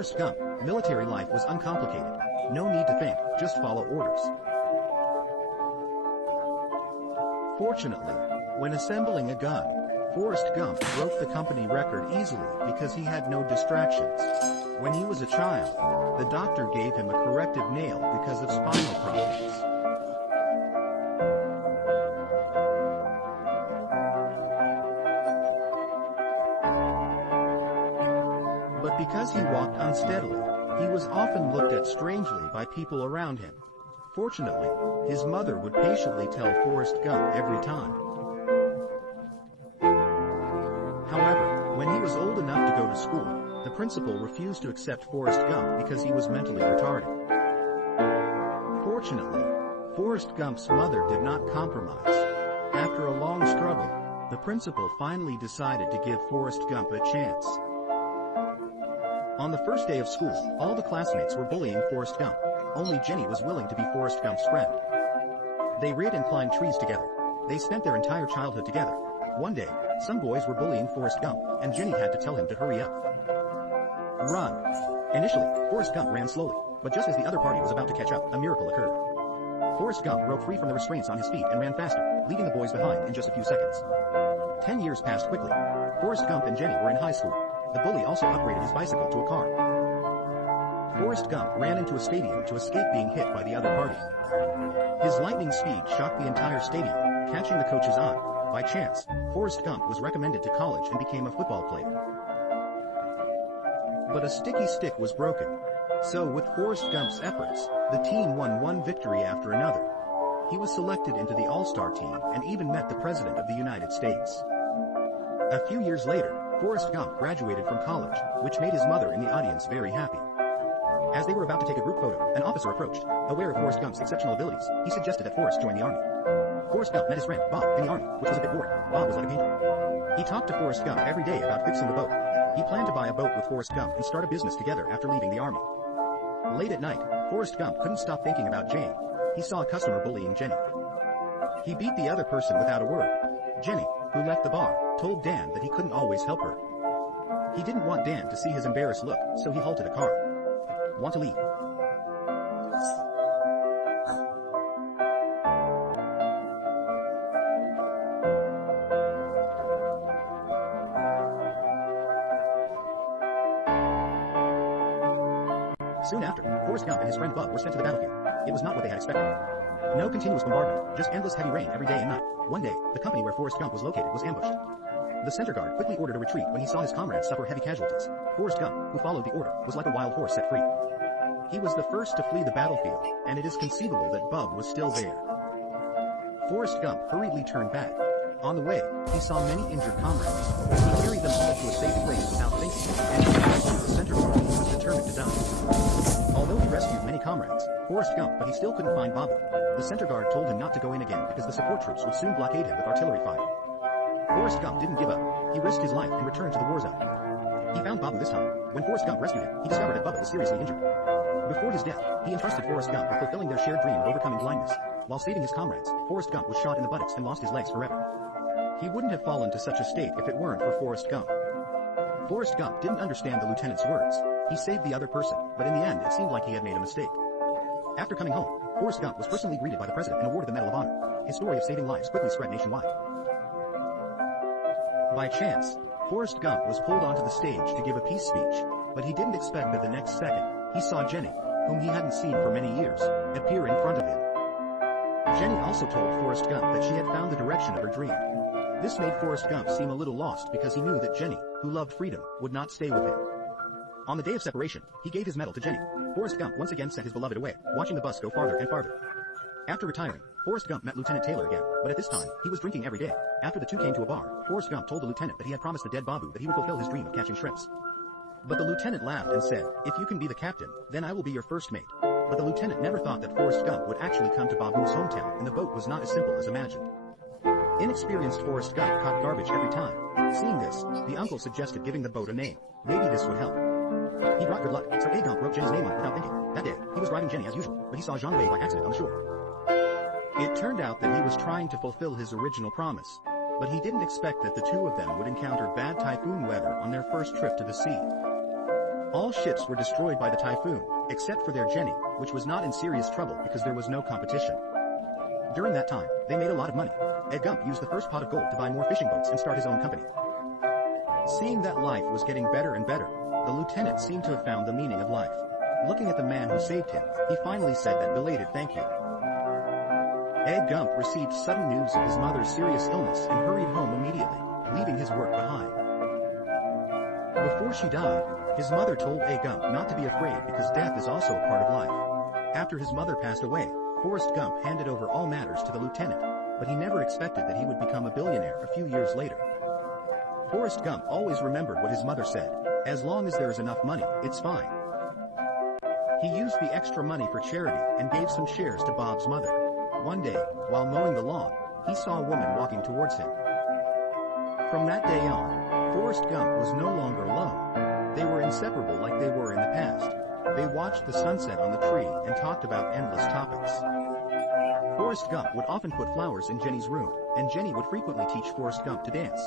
Forrest Gump, military life was uncomplicated. No need to think, just follow orders. Fortunately, when assembling a gun, Forrest Gump broke the company record easily because he had no distractions. When he was a child, the doctor gave him a corrective nail because of spinal problems. But because he walked unsteadily, he was often looked at strangely by people around him. Fortunately, his mother would patiently tell Forrest Gump every time. However, when he was old enough to go to school, the principal refused to accept Forrest Gump because he was mentally retarded. Fortunately, Forrest Gump's mother did not compromise. After a long struggle, the principal finally decided to give Forrest Gump a chance. On the first day of school, all the classmates were bullying Forrest Gump. Only Jenny was willing to be Forrest Gump's friend. They read and climbed trees together. They spent their entire childhood together. One day, some boys were bullying Forrest Gump, and Jenny had to tell him to hurry up. Run. Initially, Forrest Gump ran slowly, but just as the other party was about to catch up, a miracle occurred. Forrest Gump broke free from the restraints on his feet and ran faster, leaving the boys behind in just a few seconds. 10 years passed quickly. Forrest Gump and Jenny were in high school. The bully also upgraded his bicycle to a car. Forrest Gump ran into a stadium to escape being hit by the other party. His lightning speed shocked the entire stadium, catching the coach's eye. By chance, Forrest Gump was recommended to college and became a football player. But a sticky stick was broken. So with Forrest Gump's efforts, the team won one victory after another. He was selected into the All-Star team and even met the President of the United States. A few years later, Forrest Gump graduated from college, which made his mother in the audience very happy. As they were about to take a group photo, an officer approached. Aware of Forrest Gump's exceptional abilities, he suggested that Forrest join the army. Forrest Gump met his friend, Bob, in the army, which was a bit bored. Bob was like a painter. He talked to Forrest Gump every day about fixing the boat. He planned to buy a boat with Forrest Gump and start a business together after leaving the army. Late at night, Forrest Gump couldn't stop thinking about Jane. He saw a customer bullying Jenny. He beat the other person without a word. Jenny, who left the bar, told Dan that he couldn't always help her. He didn't want Dan to see his embarrassed look, so he halted a car. Want to leave? Soon after, Forrest Gump and his friend Bub were sent to the battlefield. It was not what they had expected. No continuous bombardment, just endless heavy rain every day and night. One day, the company where Forrest Gump was located was ambushed. The center guard quickly ordered a retreat when he saw his comrades suffer heavy casualties. Forrest Gump, who followed the order, was like a wild horse set free. He was the first to flee the battlefield, and it is conceivable that Bub was still there. Forrest Gump hurriedly turned back. On the way, he saw many injured comrades. He carried them all to a safe place without thinking, and he rescued the center guard, who was determined to die. Although he rescued many comrades, Forrest Gump, but he still couldn't find Babu. The center guard told him not to go in again because the support troops would soon blockade him with artillery fire. Forrest Gump didn't give up. He risked his life and returned to the war zone. He found Babu this time. When Forrest Gump rescued him, he discovered that Bubba was seriously injured. Before his death, he entrusted Forrest Gump with fulfilling their shared dream of overcoming blindness. While saving his comrades, Forrest Gump was shot in the buttocks and lost his legs forever. He wouldn't have fallen to such a state if it weren't for Forrest Gump. Forrest Gump didn't understand the lieutenant's words. He saved the other person, but in the end it seemed like he had made a mistake. After coming home, Forrest Gump was personally greeted by the president and awarded the Medal of Honor. His story of saving lives quickly spread nationwide. By chance, Forrest Gump was pulled onto the stage to give a peace speech, but he didn't expect that the next second, he saw Jenny, whom he hadn't seen for many years, appear in front of him. Jenny also told Forrest Gump that she had found the direction of her dream. This made Forrest Gump seem a little lost because he knew that Jenny, who loved freedom, would not stay with him. On the day of separation, he gave his medal to Jenny. Forrest Gump once again sent his beloved away, watching the bus go farther and farther. After retiring, Forrest Gump met Lieutenant Taylor again, but at this time, he was drinking every day. After the two came to a bar, Forrest Gump told the lieutenant that he had promised the dead Babu that he would fulfill his dream of catching shrimps. But the lieutenant laughed and said, "If you can be the captain, then I will be your first mate." But the lieutenant never thought that Forrest Gump would actually come to Babu's hometown, and the boat was not as simple as imagined. Inexperienced Forrest Gump caught garbage every time. Seeing this, the uncle suggested giving the boat a name. Maybe this would help. He brought good luck, so A. Gump wrote Jenny's name on it without thinking. That day, he was driving Jenny as usual, but he saw Jean Ray by accident on the shore. It turned out that he was trying to fulfill his original promise, but he didn't expect that the two of them would encounter bad typhoon weather on their first trip to the sea. All ships were destroyed by the typhoon, except for their Jenny, which was not in serious trouble because there was no competition. During that time, they made a lot of money. Ed Gump used the first pot of gold to buy more fishing boats and start his own company. Seeing that life was getting better and better, the lieutenant seemed to have found the meaning of life. Looking at the man who saved him, he finally said that belated thank you. Ed Gump received sudden news of his mother's serious illness and hurried home immediately, leaving his work behind. Before she died, his mother told Ed Gump not to be afraid because death is also a part of life. After his mother passed away, Forrest Gump handed over all matters to the lieutenant, but he never expected that he would become a billionaire a few years later. Forrest Gump always remembered what his mother said, as long as there is enough money, it's fine. He used the extra money for charity and gave some shares to Bob's mother. One day, while mowing the lawn, he saw a woman walking towards him. From that day on, Forrest Gump was no longer alone. They were inseparable like they were in the past. They watched the sunset on the tree and talked about endless topics. Forrest Gump would often put flowers in Jenny's room, and Jenny would frequently teach Forrest Gump to dance.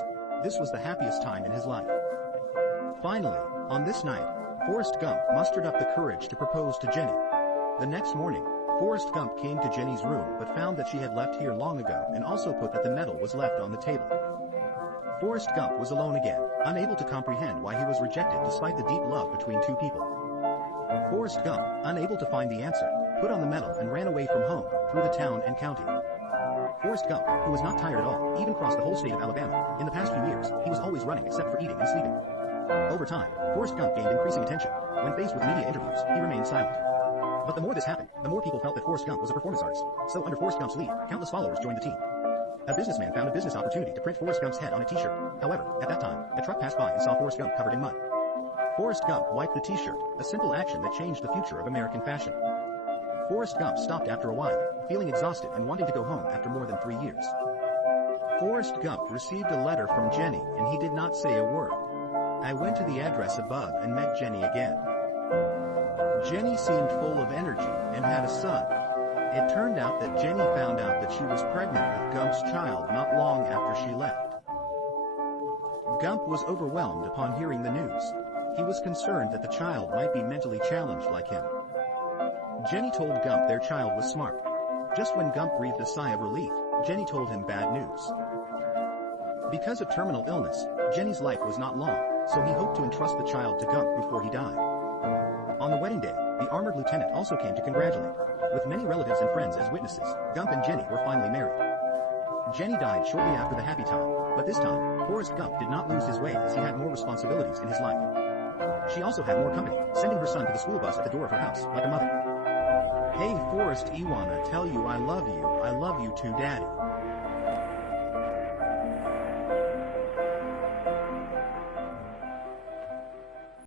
This was the happiest time in his life. Finally, on this night, Forrest Gump mustered up the courage to propose to Jenny. The next morning, Forrest Gump came to Jenny's room but found that she had left here long ago and also put that the medal was left on the table. Forrest Gump was alone again, unable to comprehend why he was rejected despite the deep love between two people. Forrest Gump, unable to find the answer, put on the medal and ran away from home, through the town and county. Forrest Gump, who was not tired at all, even crossed the whole state of Alabama. In the past few years, he was always running except for eating and sleeping. Over time, Forrest Gump gained increasing attention. When faced with media interviews, he remained silent. But the more this happened, the more people felt that Forrest Gump was a performance artist. So under Forrest Gump's lead, countless followers joined the team. A businessman found a business opportunity to print Forrest Gump's head on a t-shirt. However, at that time, a truck passed by and saw Forrest Gump covered in mud. Forrest Gump wiped the t-shirt, a simple action that changed the future of American fashion. Forrest Gump stopped after a while, feeling exhausted and wanting to go home after more than 3 years. Forrest Gump received a letter from Jenny and he did not say a word. I went to the address above and met Jenny again. Jenny seemed full of energy and had a son. It turned out that Jenny found out that she was pregnant with Gump's child not long after she left. Gump was overwhelmed upon hearing the news. He was concerned that the child might be mentally challenged like him. Jenny told Gump their child was smart. Just when Gump breathed a sigh of relief, Jenny told him bad news. Because of terminal illness, Jenny's life was not long, so he hoped to entrust the child to Gump before he died. On the wedding day, the armored lieutenant also came to congratulate. With many relatives and friends as witnesses, Gump and Jenny were finally married. Jenny died shortly after the happy time, but this time, Forrest Gump did not lose his way as he had more responsibilities in his life. She also had more company, sending her son to the school bus at the door of her house, like a mother. Hey Forrest, I wanna tell you I love you too, Daddy.